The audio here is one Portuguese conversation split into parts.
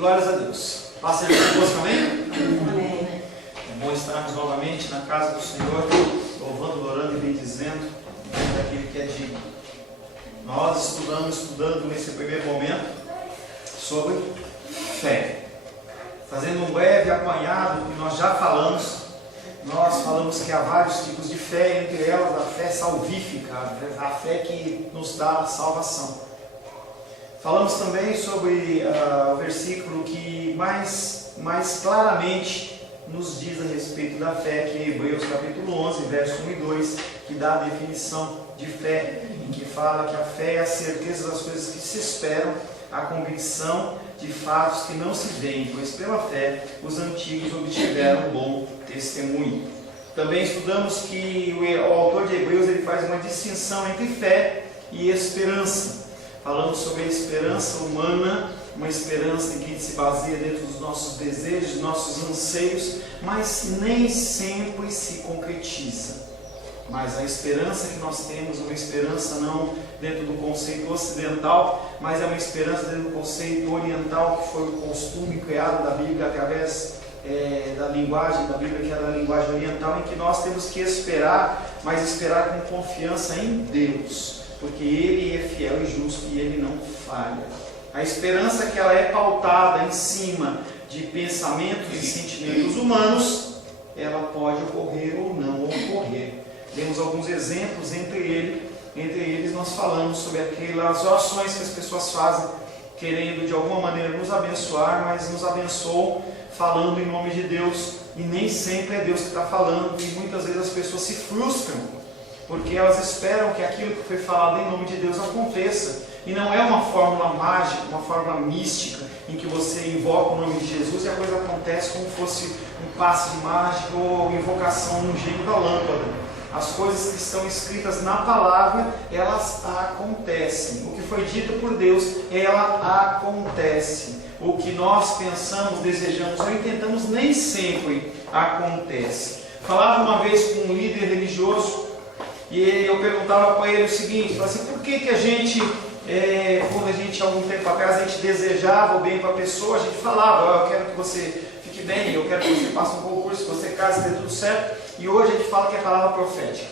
Glórias a Deus. Passa de convosco, amém? Amém. É bom estarmos novamente na casa do Senhor, louvando, orando e bendizendo daquele que é digno. Nós estudando nesse primeiro momento sobre fé. Fazendo um breve apanhado do que nós já falamos, nós falamos que há vários tipos de fé, entre elas a fé salvífica, a fé que nos dá a salvação. Falamos também sobre o versículo que mais claramente nos diz a respeito da fé, que é Hebreus capítulo 11, verso 1 e 2, que dá a definição de fé, em que fala que a fé é a certeza das coisas que se esperam, a convicção de fatos que não se veem, pois pela fé os antigos obtiveram um bom testemunho. Também estudamos que o autor de Hebreus ele faz uma distinção entre fé e esperança. Falamos sobre a esperança humana, uma esperança que se baseia dentro dos nossos desejos, dos nossos anseios, mas nem sempre se concretiza. Mas a esperança que nós temos é uma esperança não dentro do conceito ocidental, mas é uma esperança dentro do conceito oriental, que foi o costume criado da Bíblia através da linguagem da Bíblia, que é da linguagem oriental, em que nós temos que esperar, mas esperar com confiança em Deus, porque Ele é fiel e justo e Ele não falha. A esperança que ela é pautada em cima de pensamentos e sentimentos humanos, ela pode ocorrer ou não ocorrer. Temos alguns exemplos, entre eles nós falamos sobre aquelas orações que as pessoas fazem, querendo de alguma maneira nos abençoar, mas nos abençoam falando em nome de Deus, e nem sempre é Deus que está falando, e muitas vezes as pessoas se frustram, porque elas esperam que aquilo que foi falado em nome de Deus aconteça, e não é uma fórmula mágica, uma fórmula mística, em que você invoca o nome de Jesus e a coisa acontece como fosse um passe de mágica ou invocação num gênio da lâmpada. As coisas que estão escritas na palavra, elas acontecem. O que foi dito por Deus, ela acontece. O que nós pensamos, desejamos ou intentamos, nem sempre acontece. Falava uma vez com um líder religioso, e eu perguntava para ele o seguinte, assim, por que a gente, quando a gente, algum tempo atrás, a gente desejava o bem para a pessoa, a gente falava, eu quero que você fique bem, eu quero que você passe um concurso, que você case, dê tudo certo. E hoje a gente fala que é a palavra profética.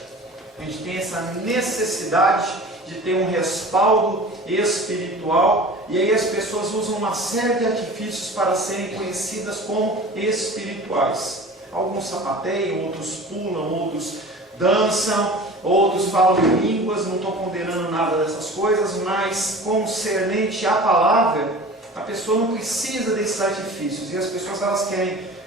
A gente tem essa necessidade de ter um respaldo espiritual, e aí as pessoas usam uma série de artifícios para serem conhecidas como espirituais. Alguns sapateiam, outros pulam, outros dançam, outros falam em línguas. Não estou condenando nada dessas coisas, mas concernente à palavra, a pessoa não precisa desses artifícios, e as pessoas elas querem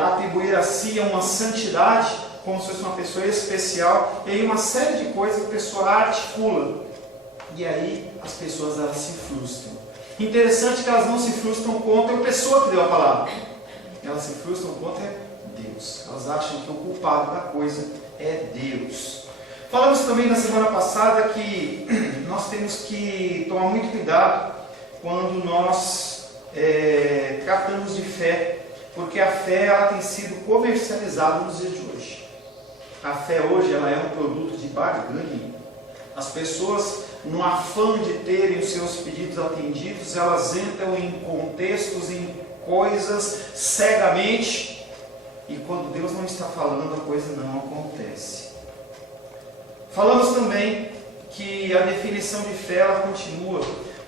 atribuir a si uma santidade, como se fosse uma pessoa especial, e aí uma série de coisas que a pessoa articula, e aí as pessoas elas se frustram. Interessante que elas não se frustram contra a pessoa que deu a palavra, elas se frustram contra Deus. Elas acham que o culpado da coisa é Deus. Falamos também na semana passada que nós temos que tomar muito cuidado quando nós tratamos de fé, porque a fé ela tem sido comercializada nos dias de hoje. A fé hoje ela é um produto de barganha. As pessoas, no afã de terem os seus pedidos atendidos, elas entram em contextos, em coisas cegamente, e quando Deus não está falando, a coisa não acontece. Falamos também que a definição de fé ela continua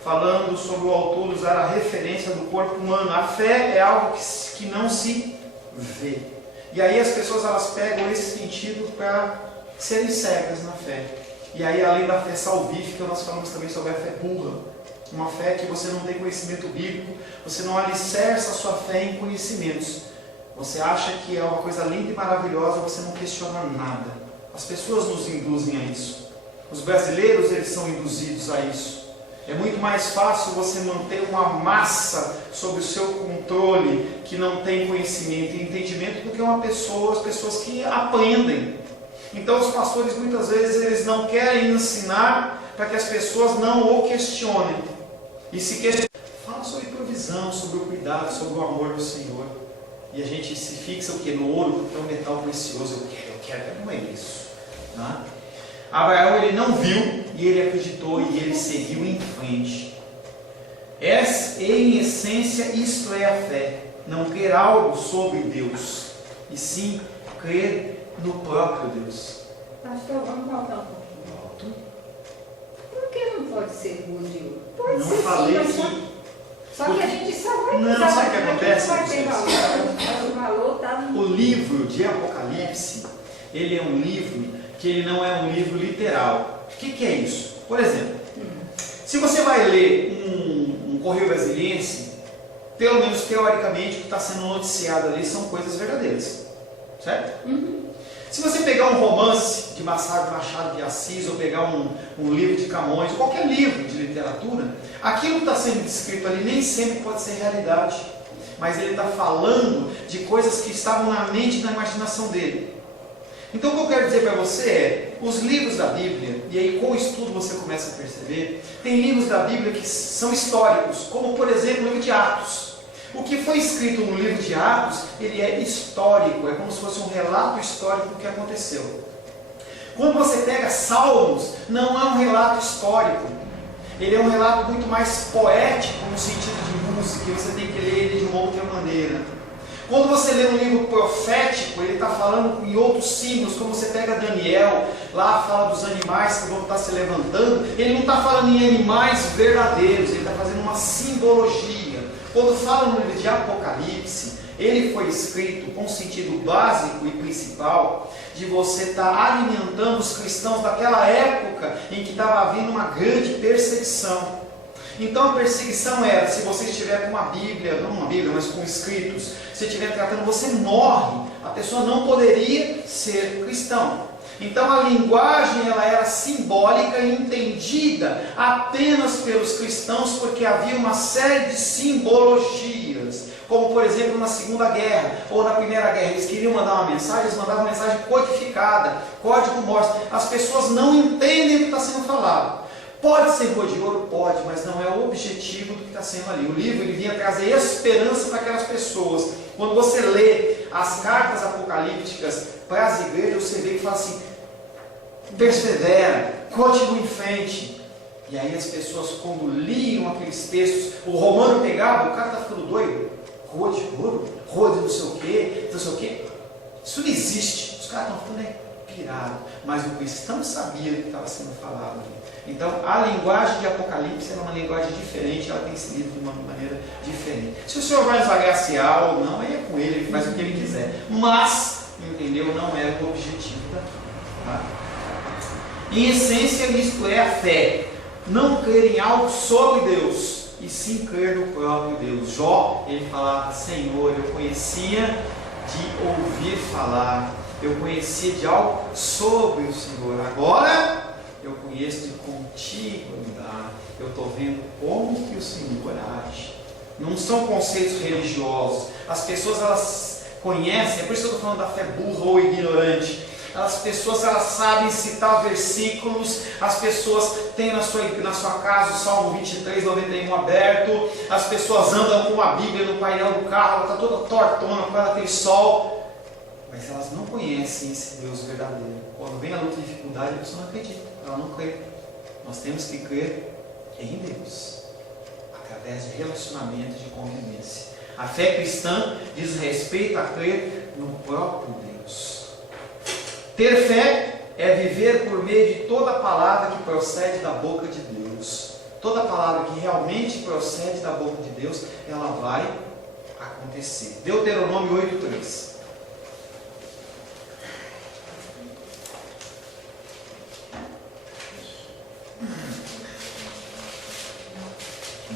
falando sobre o autor usar a referência do corpo humano. A fé é algo que não se vê. E aí as pessoas elas pegam esse sentido para serem cegas na fé. E aí, além da fé salvífica, nós falamos também sobre a fé burra. Uma fé que você não tem conhecimento bíblico, você não alicerça a sua fé em conhecimentos. Você acha que é uma coisa linda e maravilhosa, você não questiona nada. As pessoas nos induzem a isso. Os brasileiros, eles são induzidos a isso. É muito mais fácil você manter uma massa sob o seu controle que não tem conhecimento e entendimento do que as pessoas que aprendem. Então os pastores muitas vezes eles não querem ensinar para que as pessoas não o questionem. E se questionam, fala sobre provisão, sobre o cuidado, sobre o amor do Senhor. E a gente se fixa o que? No ouro, porque é um metal precioso. Eu quero, não é isso. Tá? Abraão ele não viu e ele acreditou e ele seguiu em frente. Em essência, isto é a fé. Não crer algo sobre Deus, e sim crer no próprio Deus. Pastor, vamos voltar um pouquinho. Por que não pode ser rua de ouro? Pode Não ser falei sim, mas que... só que a gente só vai Não, usar, sabe o que mas acontece, não vai ter vocês? valor. Mas o valor está no... O livro de Apocalipse, ele é um livro que ele não é um livro literal. O que é isso? Por exemplo, se você vai ler um Correio Brasiliense, pelo menos teoricamente o que está sendo noticiado ali são coisas verdadeiras, certo? Se você pegar um romance de Machado de Assis, ou pegar um livro de Camões, qualquer livro de literatura, aquilo que está sendo descrito ali nem sempre pode ser realidade, mas ele está falando de coisas que estavam na mente e na imaginação dele. Então o que eu quero dizer para você é, os livros da Bíblia, e aí com o estudo você começa a perceber, tem livros da Bíblia que são históricos, como por exemplo o livro de Atos. O que foi escrito no livro de Atos, ele é histórico, é como se fosse um relato histórico do que aconteceu. Quando você pega Salmos, não é um relato histórico, ele é um relato muito mais poético no sentido de música, e você tem que ler ele de uma outra maneira. Quando você lê um livro profético, ele está falando em outros símbolos, como você pega Daniel, lá fala dos animais que vão estar se levantando, ele não está falando em animais verdadeiros, ele está fazendo uma simbologia. Quando fala no livro de Apocalipse, ele foi escrito com sentido básico e principal de você estar alimentando os cristãos daquela época em que estava havendo uma grande perseguição. Então a perseguição era, se você estiver com uma Bíblia, não uma Bíblia, mas com escritos, se estiver tratando, você morre, a pessoa não poderia ser cristão. Então a linguagem ela era simbólica e entendida apenas pelos cristãos, porque havia uma série de simbologias, como por exemplo na Segunda Guerra ou na Primeira Guerra, eles queriam mandar uma mensagem, eles mandavam uma mensagem codificada, código Morse. As pessoas não entendem o que está sendo falado. Pode ser rua de ouro? Pode, mas não é o objetivo do que está sendo ali. O livro ele vinha trazer esperança para aquelas pessoas. Quando você lê as cartas apocalípticas para as igrejas, você vê que fala assim, persevera, continue em frente. E aí as pessoas, quando liam aqueles textos, o romano pegava, o cara está ficando doido, rua de ouro, rua de não sei o quê, não sei o quê. Isso não existe, os caras estão ficando pirados, mas o cristão sabia do que estava sendo falado ali. Então, a linguagem de Apocalipse é uma linguagem diferente, ela tem se lido de uma maneira diferente. Se o Senhor vai nos agraciar ou não, aí é com ele, ele faz o que ele quiser. Mas, entendeu, não é o objetivo daqui. Tá? Em essência, isto é a fé. Não crer em algo sobre Deus, e sim crer no próprio Deus. Jó, ele falava, Senhor, eu conhecia de ouvir falar, eu conhecia de algo sobre o Senhor. Agora eu conheço de contigo andar, eu estou vendo como que o Senhor age. Não são conceitos religiosos, as pessoas elas conhecem, é por isso que eu estou falando da fé burra ou ignorante. As pessoas elas sabem citar versículos, as pessoas têm na sua casa o Salmo 23, 91 aberto, as pessoas andam com a Bíblia no painel do carro, ela está toda tortona por causa daquele sol, mas elas não conhecem esse Deus verdadeiro. Quando vem a luta e dificuldade, a pessoa não acredita, ela não crê. Nós temos que crer em Deus, através de relacionamento, de convivência. A fé cristã diz respeito a crer no próprio Deus. Ter fé é viver por meio de toda palavra que procede da boca de Deus. Toda palavra que realmente procede da boca de Deus, ela vai acontecer. Deuteronômio 8:3.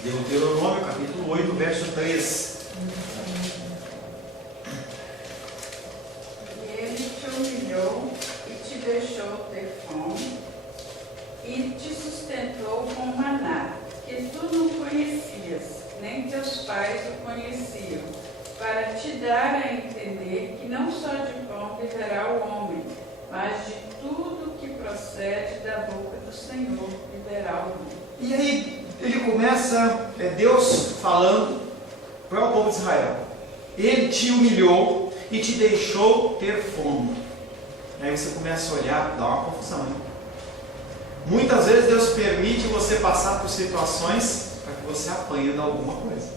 Deuteronômio capítulo 8, verso 3. Ele te humilhou e te deixou ter fome e te sustentou com maná, que tu não conhecias, nem teus pais o conheciam, para te dar a entender que não só de pão viverá o homem, mas de tudo que procede da boca do Senhor viverá o homem. E aí ele começa, Deus falando para o povo de Israel. Ele te humilhou e te deixou ter fome. Aí você começa a olhar, dá uma confusão, hein? Muitas vezes Deus permite você passar por situações para que que você apanha de alguma coisa.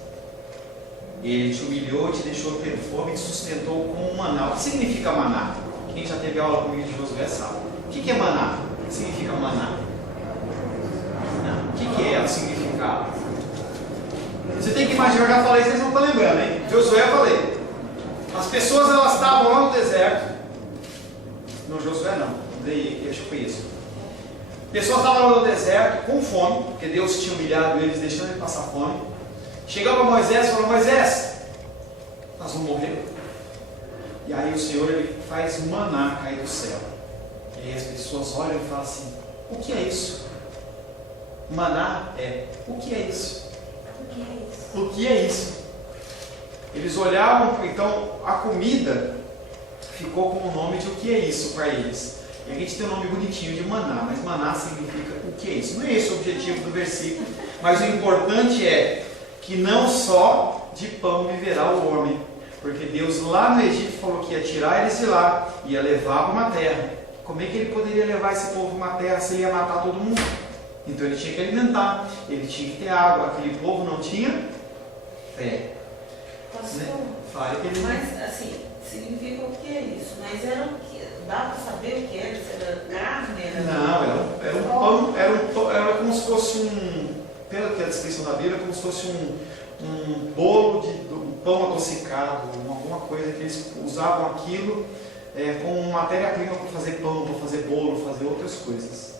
Ele te humilhou, te deixou ter fome, te sustentou com um maná. O que significa maná? Quem já teve aula comigo de Josué sabe. O que é maná? O que significa maná? Não. O que é o significado? Você tem que imaginar, eu já falei, vocês não estão lembrando, hein? Josué eu falei. As pessoas elas estavam lá no deserto. Não, Josué não. Acho que foi isso. Pessoas estavam lá no deserto com fome, porque Deus tinha humilhado eles, deixando eles passar fome. Chegava Moisés e falou: Moisés, nós vamos morrer. E aí o Senhor ele faz maná cair do céu. E aí as pessoas olham e falam assim: o que é isso? Maná é: o que é isso? O que é isso? Eles olhavam, então a comida ficou com o nome de o que é isso para eles. E a gente tem um nome bonitinho de maná, mas maná significa o que é isso. Não é esse o objetivo do versículo, mas o importante é que não só de pão viverá o homem, porque Deus lá no Egito falou que ia tirar eles de lá, ia levar para uma terra. Como é que ele poderia levar esse povo para uma terra se ele ia matar todo mundo? Então ele tinha que alimentar, ele tinha que ter água. Aquele povo não tinha fé. Pastor, Né? Fale que ele... mas assim, significa o que é isso? Mas era o que? Dá para saber o que era? Se era carne? Não, era um pão, era como se fosse pela que é a descrição da Bíblia, como se fosse um bolo de pão adocicado, alguma coisa que eles usavam aquilo como matéria-prima para fazer pão, para fazer bolo, fazer outras coisas.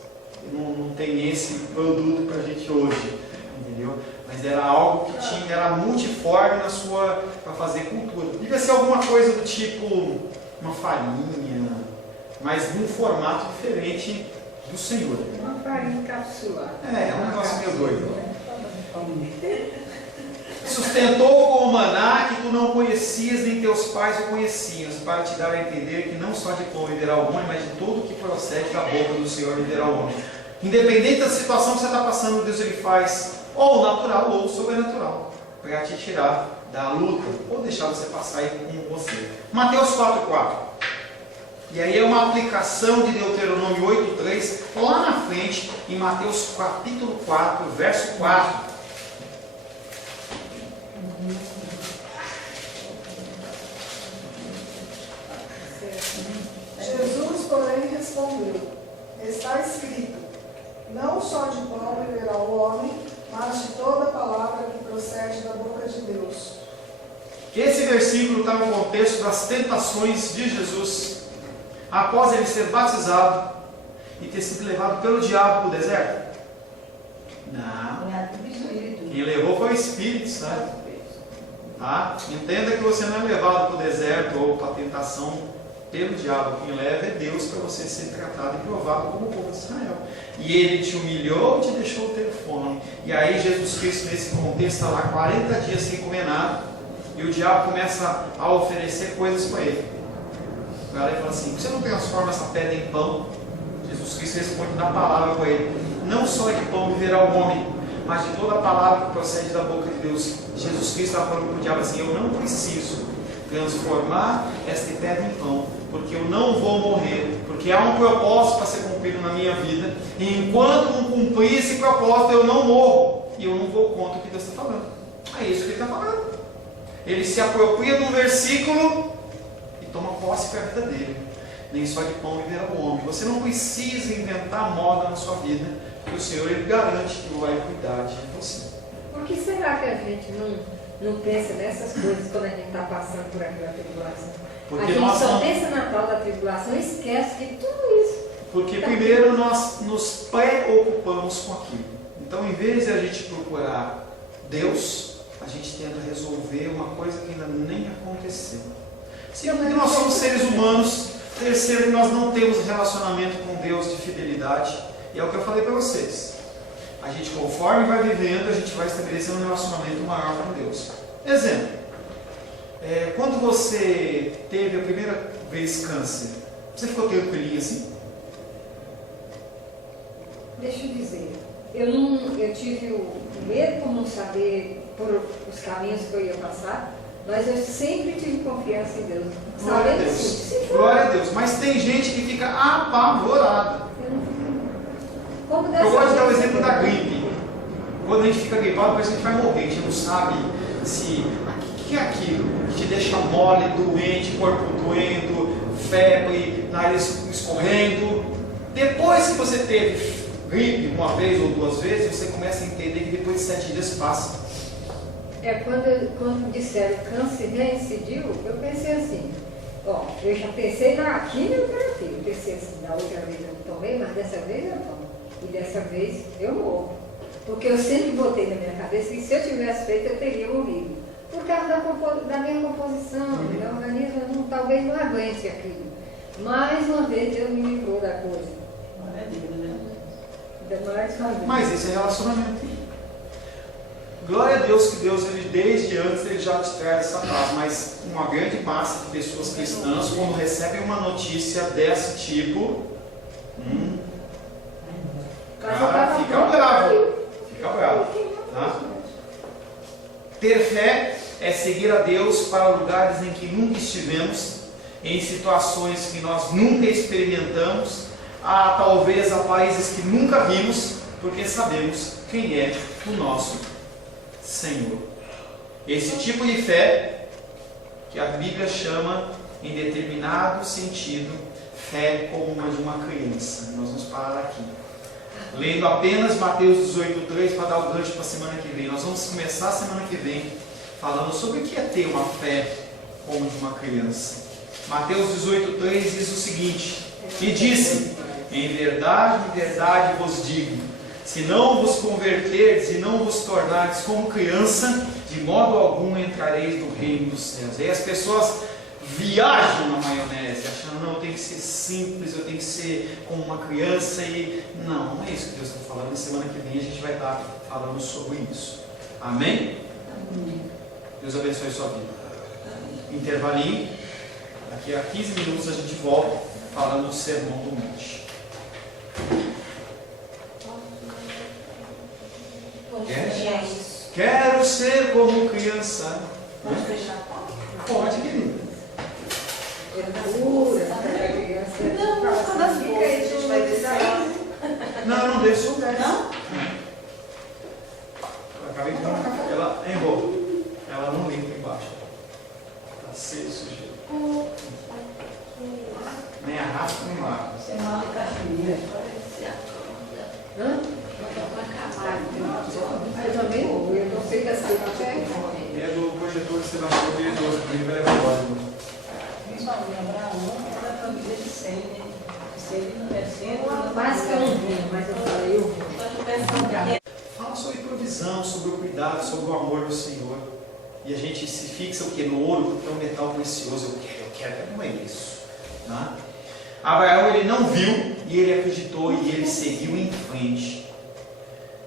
Não tem esse produto para a gente hoje, entendeu? Mas era algo que era multiforme para fazer cultura. Devia ser alguma coisa do tipo uma farinha, mas num formato diferente do Senhor. Uma farinha capsular. É um negócio meio doido. Sustentou com o maná que tu não conhecias, nem teus pais o conheciam, para te dar a entender que não só de pão viverá o homem, mas de tudo que procede da boca do Senhor viverá o homem. Independente da situação que você está passando, Deus ele faz ou natural ou sobrenatural, para te tirar da luta, ou deixar você passar aí com você. Mateus 4,4. E aí é uma aplicação de Deuteronômio 8,3, lá na frente, em Mateus capítulo 4, verso 4. Jesus, porém, respondeu: está escrito, não só de pão viverá o homem, mas de toda palavra que procede da boca de Deus. Esse versículo está no contexto das tentações de Jesus, após ele ser batizado e ter sido levado pelo diabo para o deserto. Não. Quem levou foi o Espírito Santo. Tá? Entenda que você não é levado para o deserto ou para a tentação pelo diabo. Quem leva é Deus para você ser tratado e provado como o povo de Israel. E ele te humilhou e te deixou ter fome. E aí Jesus Cristo nesse contexto está lá 40 dias sem comer nada. E o diabo começa a oferecer coisas para ele. O cara fala assim: por que você não transforma essa pedra em pão? Jesus Cristo responde na palavra para ele: não só de pão viverá o homem, mas de toda a palavra que procede da boca de Deus. Jesus Cristo está falando para o diabo assim: eu não preciso transformar esta pedra em pão, porque eu não vou morrer, porque há um propósito para ser cumprido na minha vida, e enquanto não cumprir esse propósito eu não morro, e eu não vou contra o que Deus está falando. É isso que ele está falando. Ele se apropria de um versículo e toma posse para a vida dele. Nem só de pão viverá o homem. Você não precisa inventar moda na sua vida, porque o Senhor ele garante que vai cuidar de você. Por que será que a gente não pensa nessas coisas quando a gente está passando por aquela tribulação? Porque a gente nós só não... pensa na tal da tribulação e esquece de tudo isso. Porque primeiro nós nos preocupamos com aquilo. Então, em vez de a gente procurar Deus, a gente tenta resolver uma coisa que ainda nem aconteceu. Segundo, que nós somos seres humanos. Terceiro, que nós não temos relacionamento com Deus de fidelidade. E é o que eu falei para vocês. A gente, conforme vai vivendo, a gente vai estabelecendo um relacionamento maior com Deus. Exemplo. Quando você teve a primeira vez câncer, você ficou tranquilinho assim? Deixa eu dizer, eu tive o medo por não saber por os caminhos que eu ia passar, mas eu sempre tive confiança em Deus. Glória a Sabendo Deus. assim, Glória a Deus. Mas tem gente que fica apavorada. Como Eu gosto de dar o vez exemplo da gripe. Quando a gente fica gripado, parece que a gente vai morrer. A gente não sabe se... O que é aquilo que te deixa mole, doente, corpo doendo, febre, nariz escorrendo? Depois que você teve gripe uma vez ou duas vezes, você começa a entender que depois de 7 dias passa. Quando disseram câncer reincidiu, eu pensei assim, eu já pensei na quimioterapia, eu pensei assim, da outra vez eu não tomei, mas dessa vez eu tomo. E dessa vez eu morro. Porque eu sempre botei na minha cabeça que se eu tivesse feito, eu teria morrido. Por causa da minha composição, meu organismo talvez não aguente aquilo. Mais uma vez Deus me livrou da coisa. Mas esse é relacionamento. Glória a Deus que Deus, ele, desde antes, ele já te traz essa paz. Mas uma grande massa de pessoas cristãs, quando recebem uma notícia desse tipo, cara, fica bravo. Fica bravo. Tá? Ter fé é seguir a Deus para lugares em que nunca estivemos, em situações que nós nunca experimentamos, talvez a países que nunca vimos, porque sabemos quem é o nosso Senhor. Esse tipo de fé que a Bíblia chama, em determinado sentido, fé como uma de uma criança. Nós vamos parar aqui. Lendo apenas Mateus 18:3 para dar o gancho para a semana que vem. Nós vamos começar a semana que vem falando sobre o que é ter uma fé como de uma criança. Mateus 18:3 diz o seguinte: e disse, em verdade vos digo, se não vos converterdes e não vos tornardes como criança, de modo algum entrareis no reino dos céus. Aí as pessoas viajam na maionese, achando, não, eu tenho que ser simples, eu tenho que ser como uma criança, e não é isso que Deus está falando. Na semana que vem a gente vai estar falando sobre isso. Amém? Amém. Deus abençoe a sua vida. Intervalinho, daqui a 15 minutos a gente volta falando do Sermão do Monte. Quero ser como criança. Pode fechar a porta? Pode, querido. Não deixo. Não? Acabei de dar uma café. Ela errou. Ela não limpa embaixo. Está cheio de sujeira. Nem arrasta nem lava. Você mala de caixinha. Eu também não, eu não sei das coisas. É do projetor que você vai fazer, ele vai levar embora. Abraão era a família de Sem, né? Se ele não é cedo, Quase que eu não vinha, mas eu falei, eu vou. Fala sobre provisão, sobre o cuidado, sobre o amor do Senhor. E a gente se fixa o que? No ouro, porque é um metal precioso. Eu quero, não é isso. Tá? Abraão, ele não viu, e ele acreditou, e ele seguiu em frente.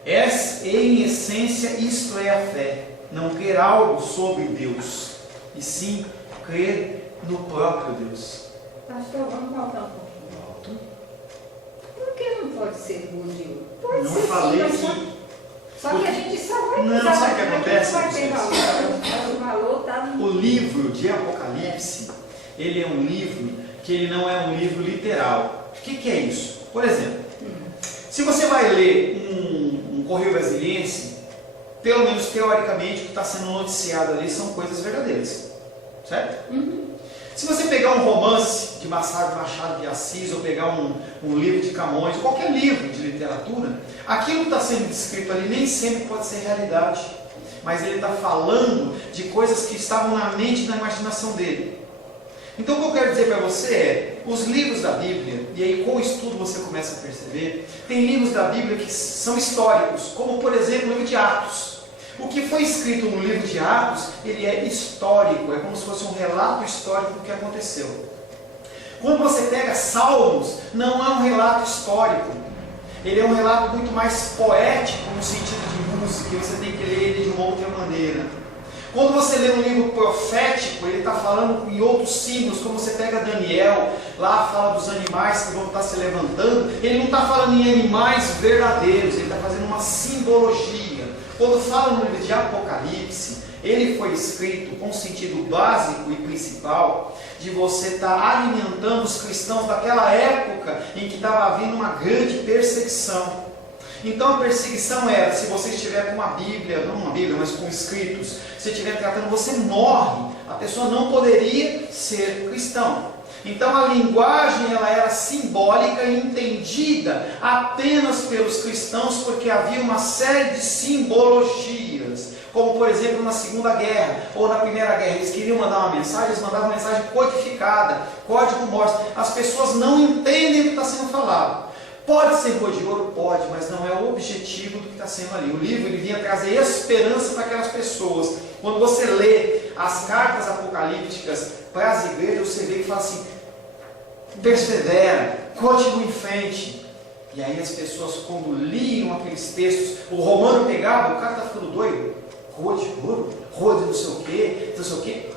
Em essência, isto é a fé. Não crer algo sobre Deus, e sim crer no próprio Deus. Pastor, vamos voltar um pouquinho. Volto. Por que não pode ser budil? Pode Não ser falei sim, que... Só que a gente só vai Não, usar, sabe o que acontece? Vai ter valor. O valor está no... O livro de Apocalipse, ele é um livro que ele não é um livro literal. O que é isso? Por exemplo, se você vai ler um Correio Brasiliense, pelo menos teoricamente o que está sendo noticiado ali são coisas verdadeiras. Certo? Se você pegar um romance de Machado de Assis, ou pegar um livro de Camões, ou qualquer livro de literatura, aquilo que está sendo descrito ali nem sempre pode ser realidade. Mas ele está falando de coisas que estavam na mente e na imaginação dele. Então o que eu quero dizer para você é, os livros da Bíblia, e aí com o estudo você começa a perceber, tem livros da Bíblia que são históricos, como por exemplo o livro de Atos. O que foi escrito no livro de Atos, ele é histórico, é como se fosse um relato histórico do que aconteceu. Quando você pega Salmos, não é um relato histórico, ele é um relato muito mais poético no sentido de música, você tem que ler ele de uma outra maneira. Quando você lê um livro profético, ele está falando em outros símbolos, como você pega Daniel, lá fala dos animais que vão estar se levantando, ele não está falando em animais verdadeiros, ele está fazendo uma simbologia. Quando fala no livro de Apocalipse, ele foi escrito com o sentido básico e principal de você estar alimentando os cristãos daquela época em que estava havendo uma grande perseguição. Então a perseguição era, se você estiver com uma Bíblia, não uma Bíblia, mas com escritos, se estiver tratando, você morre. A pessoa não poderia ser cristão. Então a linguagem ela era simbólica e entendida apenas pelos cristãos, porque havia uma série de simbologias, como por exemplo na Segunda Guerra ou na Primeira Guerra. Eles queriam mandar uma mensagem, eles mandavam uma mensagem codificada, código Morse. As pessoas não entendem o que está sendo falado. Pode ser cor de ouro? Pode, mas não é o objetivo do que está sendo ali. O livro ele vinha trazer esperança para aquelas pessoas. Quando você lê as cartas apocalípticas para as igrejas, você vê que fala assim: persevera, continue em frente. E aí as pessoas, quando liam aqueles textos, o romano pegava, o cara está ficando doido, rua de ouro, rua de não sei o quê, não sei o quê.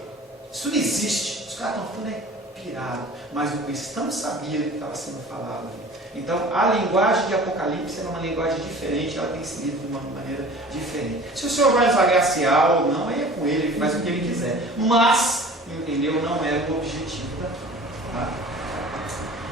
Isso não existe. Os caras estão ficando pirados. Mas o cristão sabia o que estava sendo falado ali. Então a linguagem de Apocalipse era uma linguagem diferente, ela tem sido de uma maneira diferente. Se o Senhor vai nos agraciar ou não, aí é com ele, ele faz o que ele quiser. Mas, entendeu, não era o objetivo da tá?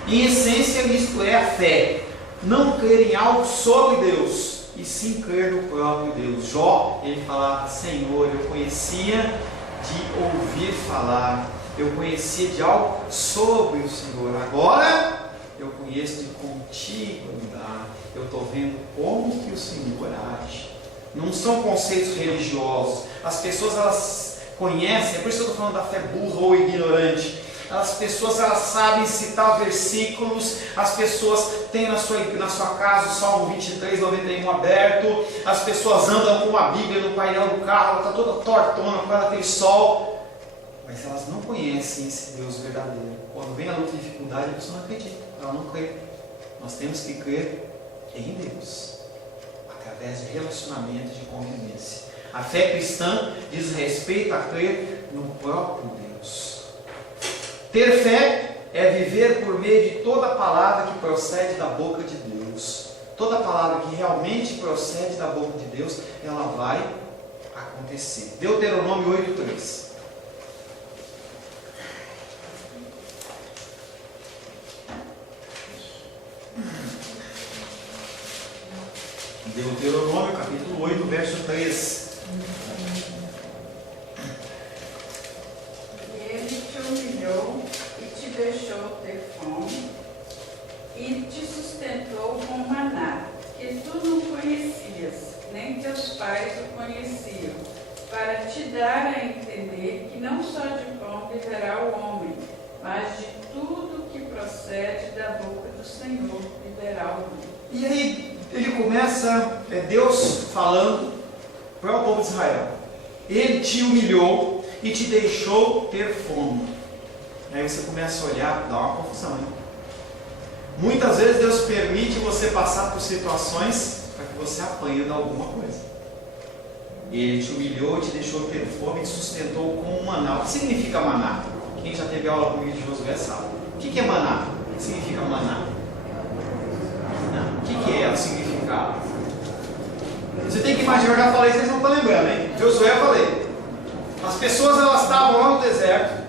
Em essência, isto é a fé. Não crer em algo sobre Deus, e sim crer no próprio Deus. Jó, ele falava: Senhor, eu conhecia de ouvir falar, eu conhecia de algo sobre o Senhor. Agora eu conheço de contigo andar. Eu estou vendo como que o Senhor age. Não são conceitos religiosos. As pessoas elas conhecem, é por isso que eu estou falando da fé burra ou ignorante. As pessoas elas sabem citar versículos, as pessoas têm na sua casa o Salmo 23, 91 aberto, as pessoas andam com a Bíblia no painel do carro, ela está toda tortona por causa daquele sol, mas elas não conhecem esse Deus verdadeiro. Quando vem a luta e dificuldade, a pessoa não acredita, ela não crê. Nós temos que crer em Deus, através de relacionamento e de convivência. A fé cristã diz respeito a crer no próprio Deus. Ter fé é viver por meio de toda palavra que procede da boca de Deus. Toda palavra que realmente procede da boca de Deus, ela vai acontecer. Deuteronômio 8:3. Deuteronômio capítulo 8, verso 3. Humilhou e te deixou ter fome e te sustentou com maná, que tu não conhecias, nem teus pais o conheciam, para te dar a entender que não só de pão viverá o homem, mas de tudo que procede da boca do Senhor viverá o homem. E aí ele começa, Deus falando para o povo de Israel: Ele te humilhou e te deixou ter fome. Aí você começa a olhar, dá uma confusão, hein? Muitas vezes Deus permite você passar por situações para que você apanhe de alguma coisa. Ele te humilhou, te deixou ter fome e te sustentou com um maná. O que significa maná? Quem já teve aula comigo de Josué sabe. O que é maná? O que significa maná? Não. O que é o significado? Você tem que imaginar, eu já falei, vocês não estão lembrando, hein? Josué eu falei. As pessoas elas estavam lá no deserto.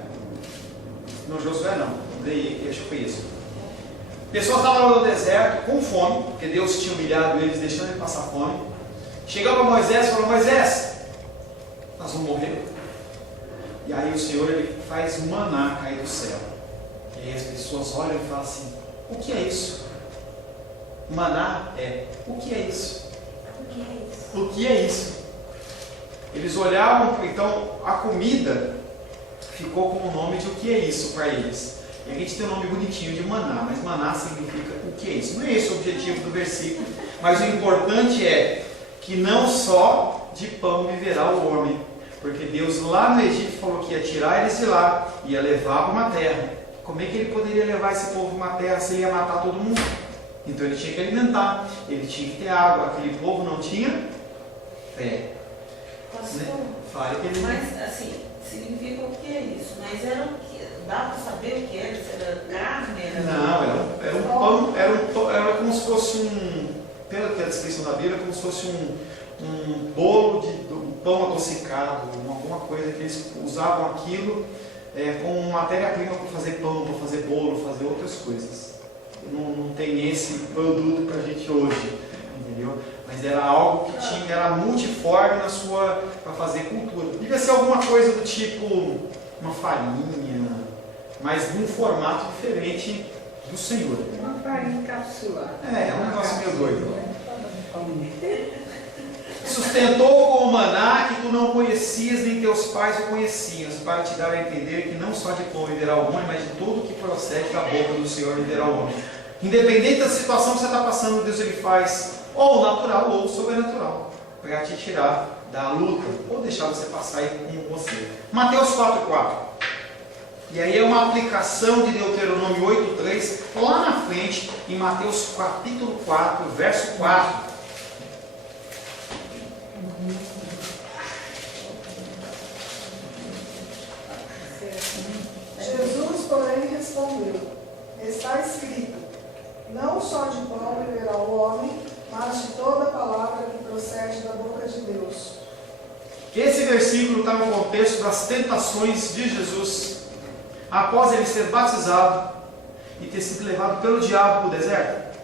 No Josué não, acho que foi isso. Pessoas estavam lá no deserto com fome, porque Deus tinha humilhado eles, deixando eles passar fome. Chegou para Moisés e falou: Moisés, nós vamos morrer. E aí o Senhor ele faz um maná cair do céu. E aí as pessoas olham e falam assim: o que é isso? Maná é: o que é isso? O que é isso? O que é isso? Eles olhavam, então a comida ficou com o nome de o que é isso para eles. E a gente tem um nome bonitinho de maná, mas maná significa o que é isso. Não é esse o objetivo do versículo, mas o importante é que não só de pão viverá o homem, porque Deus lá no Egito falou que ia tirar eles de lá, ia levar para uma terra. Como é que ele poderia levar esse povo para uma terra se ele ia matar todo mundo? Então ele tinha que alimentar, ele tinha que ter água. Aquele povo não tinha fé. Pastor, Fale que ele... mas assim, significa o que é isso? Mas era o que? Dá para saber o que era? Se era carne? Não, era um pão, era como se fosse pela descrição da Bíblia, como se fosse um bolo de um pão adocicado, alguma coisa que eles usavam aquilo como matéria-prima para fazer pão, para fazer bolo, fazer outras coisas. Não tem esse produto para a gente hoje. entendeu? Mas era algo que era multiforme para fazer cultura. Devia ser alguma coisa do tipo uma farinha, mas num formato diferente do Senhor. Uma farinha encapsulada. É um negócio meio doido. Sustentou com o maná que tu não conhecias, nem teus pais o conheciam, para te dar a entender que não só de pão viverá o homem, mas de tudo que procede da boca do Senhor viverá o homem. Independente da situação que você está passando, Deus ele faz ou natural ou sobrenatural, para te tirar da luta, ou deixar você passar aí com você. Mateus 4,4. E aí é uma aplicação de Deuteronômio 8,3, lá na frente, em Mateus capítulo 4, verso 4. Jesus, porém, respondeu: está escrito, não só de pão viverá o homem, mas de toda palavra que procede da boca de Deus. Esse versículo está no contexto das tentações de Jesus, após ele ser batizado e ter sido levado pelo diabo para o deserto.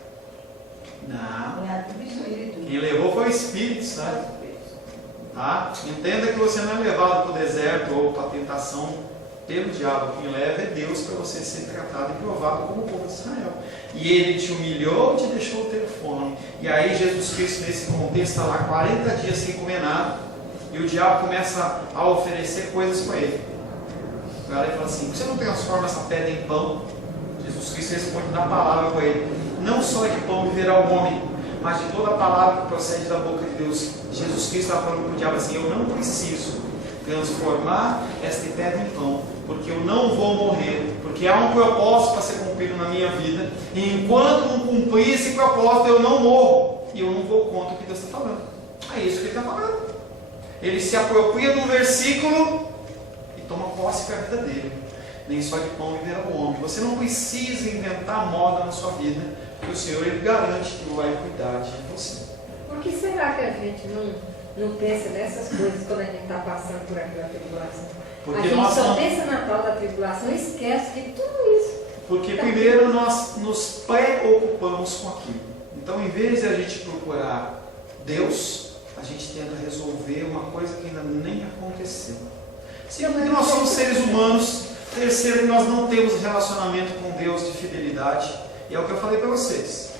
Não. Quem levou foi o Espírito Santo. Tá? Entenda que você não é levado para o deserto ou para a tentação pelo diabo. Quem leva é Deus para você ser tratado e provado como o povo de Israel. E ele te humilhou e te deixou ter fome. E aí Jesus Cristo, nesse contexto, está lá 40 dias sem comer nada. E o diabo começa a oferecer coisas para ele. O cara fala assim: você não transforma essa pedra em pão? Jesus Cristo responde na palavra para ele: não só de pão viverá o homem, mas de toda a palavra que procede da boca de Deus. Jesus Cristo está falando para o diabo assim: eu não preciso transformar esta pedra em pão, porque eu não vou morrer, porque há um propósito para ser cumprido na minha vida, e enquanto não cumprir esse propósito eu não morro, e eu não vou contra o que Deus está falando. É isso que ele está falando. Ele se apropria de um versículo e toma posse para a vida dele. Nem só de pão viverá o homem. Você não precisa inventar moda na sua vida, porque o Senhor ele garante que vai cuidar de você. Por que será que a gente não pensa nessas coisas quando a gente está passando por aquela tribulação? Porque a gente nós só não... pensa na tal da tribulação e esquece de tudo isso. Porque primeiro nós nos preocupamos com aquilo. Então, em vez de a gente procurar Deus, a gente tenta resolver uma coisa que ainda nem aconteceu. Segundo, que nós somos seres humanos. Terceiro, que nós não temos relacionamento com Deus de fidelidade. E é o que eu falei para vocês.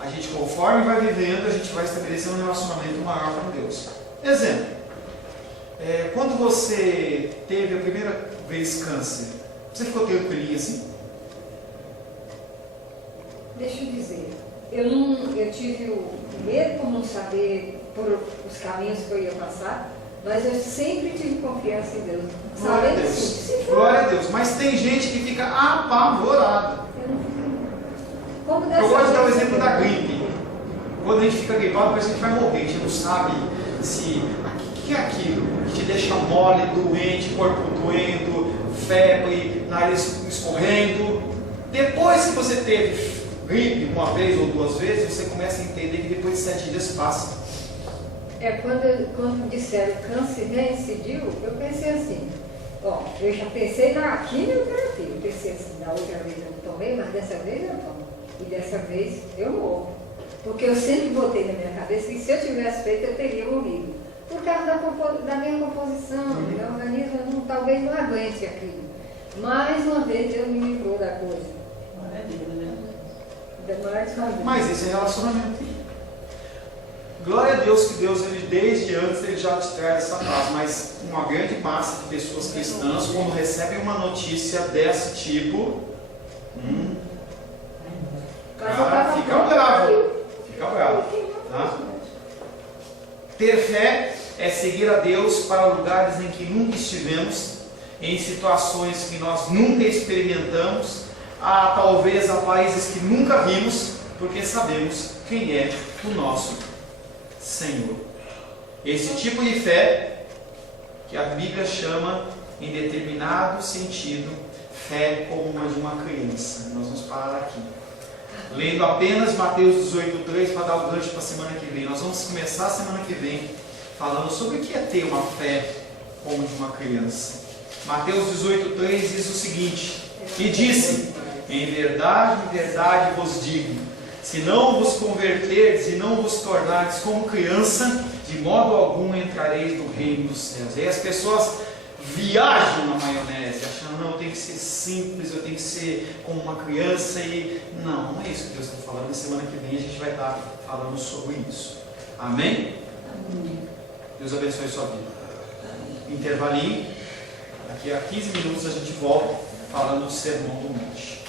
A gente, conforme vai vivendo, a gente vai estabelecendo um relacionamento maior com Deus. Exemplo. Quando você teve a primeira vez câncer, você ficou tranquilinho assim? Deixa eu dizer, eu tive o medo por não saber por os caminhos que eu ia passar, mas eu sempre tive confiança em Deus. Glória a Deus. Assim, Glória a Deus. Mas tem gente que fica apavorada. Eu gosto de dar o exemplo da gripe. Quando a gente fica gripado, parece que a gente vai morrer. A gente não sabe se... O que é aquilo que te deixa mole, doente, corpo doendo, febre, nariz escorrendo. Depois que você teve gripe uma vez ou duas vezes, você começa a entender que depois de 7 dias passa. Quando disseram câncer reincidiu, eu pensei assim, eu já pensei na quimioterapia, eu pensei assim, da outra vez eu não tomei, mas dessa vez eu tomo. E dessa vez eu morro. Porque eu sempre botei na minha cabeça que se eu tivesse feito, eu teria morrido. Por causa da minha composição, meu organismo talvez não aguente aquilo. Mais uma vez Deus me livrou da coisa. Mas isso é relacionamento. Glória a Deus que Deus, ele, desde antes, ele já te traz essa paz. Mas uma grande massa de pessoas cristãs, quando recebem uma notícia desse tipo, cara, fica bravo. Fica bravo. Tá? Ter fé é seguir a Deus para lugares em que nunca estivemos, em situações que nós nunca experimentamos, talvez a países que nunca vimos, porque sabemos quem é o nosso Senhor. Esse tipo de fé que a Bíblia chama, em determinado sentido, fé como uma de uma criança. Nós vamos parar aqui. Lendo apenas Mateus 18:3 para dar o gancho para a semana que vem. Nós vamos começar a semana que vem falando sobre o que é ter uma fé como de uma criança. Mateus 18:3 diz o seguinte: e disse: em verdade vos digo, se não vos converterdes e não vos tornardes como criança, de modo algum entrareis no reino dos céus. E aí as pessoas viajam na maionese, achando, não, eu tenho que ser simples, eu tenho que ser como uma criança, e não é isso que Deus está falando. Na semana que vem a gente vai estar falando sobre isso. Amém? Deus abençoe a sua vida. Intervalinho, daqui a 15 minutos a gente volta falando do Sermão do Monte.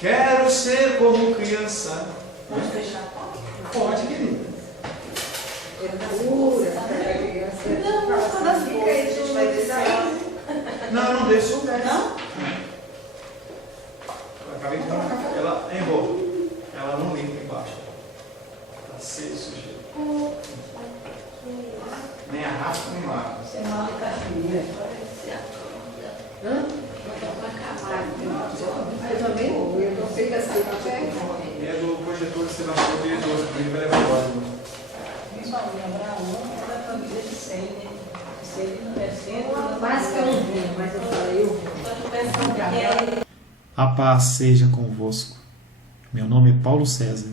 Quero ser como criança. Pode fechar a porta? Pode, querido. É pura, criança. Não, todas as coisas a gente vai descer. Não, não deixo. Não? Acabei de dar. Ela errou. Ela não limpa embaixo. Está cheio de sujeira. Nem arrasta nem lava. Você mal e cachoeira. Hã? Eu também não, eu não sei das coisas. É do projetor que você vai fazer, ele vai levar embora. Principalmente Abraão, da família de Sem, né? Se ele não é cedo, Mas que eu não vi, mas eu falei, eu vi. A paz seja convosco. Meu nome é Paulo César.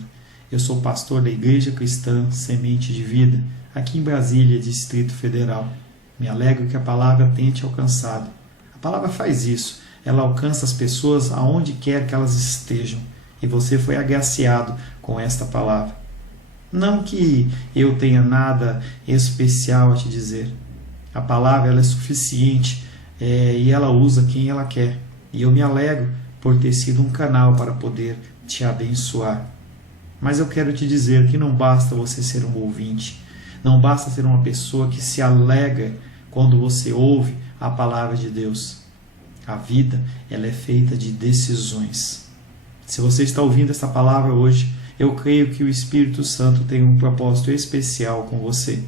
Eu sou pastor da Igreja Cristã Semente de Vida, aqui em Brasília, Distrito Federal. Me alegro que a palavra tenha te alcançado. A palavra faz isso. Ela alcança as pessoas aonde quer que elas estejam. E você foi agraciado com esta palavra. Não que eu tenha nada especial a te dizer. A palavra ela é suficiente e ela usa quem ela quer. E eu me alegro por ter sido um canal para poder te abençoar. Mas eu quero te dizer que não basta você ser um ouvinte. Não basta ser uma pessoa que se alegra quando você ouve a palavra de Deus. A vida ela é feita de decisões. Se você está ouvindo essa palavra hoje, eu creio que o Espírito Santo tem um propósito especial com você.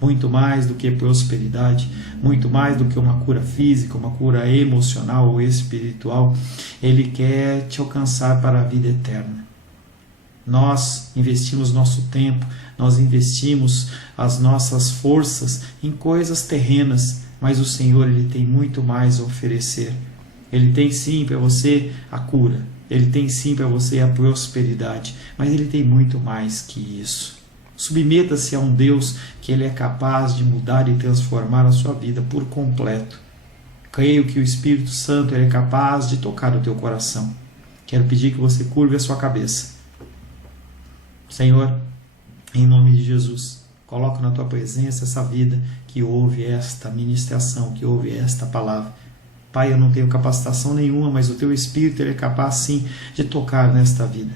Muito mais do que prosperidade, muito mais do que uma cura física, uma cura emocional ou espiritual, Ele quer te alcançar para a vida eterna. Nós investimos nosso tempo, nós investimos as nossas forças em coisas terrenas, mas o Senhor ele tem muito mais a oferecer. Ele tem sim para você a cura, Ele tem sim para você a prosperidade, mas Ele tem muito mais que isso. Submeta-se a um Deus que Ele é capaz de mudar e transformar a sua vida por completo. Creio que o Espírito Santo ele é capaz de tocar o teu coração. Quero pedir que você curve a sua cabeça. Senhor, em nome de Jesus, coloco na tua presença essa vida que ouve esta ministração, que ouve esta palavra. Pai, eu não tenho capacitação nenhuma, mas o teu Espírito ele é capaz sim de tocar nesta vida,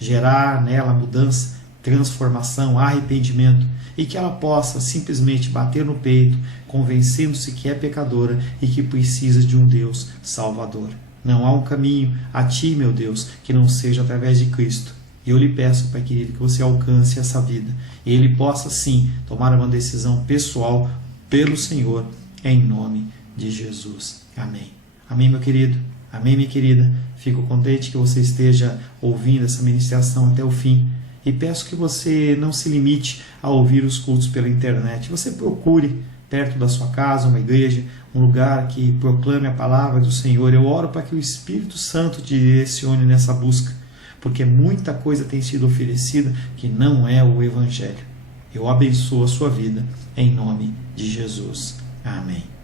gerar nela mudança, transformação, arrependimento, e que ela possa simplesmente bater no peito, convencendo-se que é pecadora e que precisa de um Deus salvador. Não há um caminho a ti, meu Deus, que não seja através de Cristo. E eu lhe peço, Pai querido, que você alcance essa vida e ele possa sim tomar uma decisão pessoal pelo Senhor, em nome de Jesus. Amém. Amém, meu querido. Amém, minha querida. Fico contente que você esteja ouvindo essa ministração até o fim. E peço que você não se limite a ouvir os cultos pela internet. Você procure perto da sua casa uma igreja, um lugar que proclame a palavra do Senhor. Eu oro para que o Espírito Santo te direcione nessa busca, porque muita coisa tem sido oferecida que não é o Evangelho. Eu abençoo a sua vida em nome de Jesus. Amém.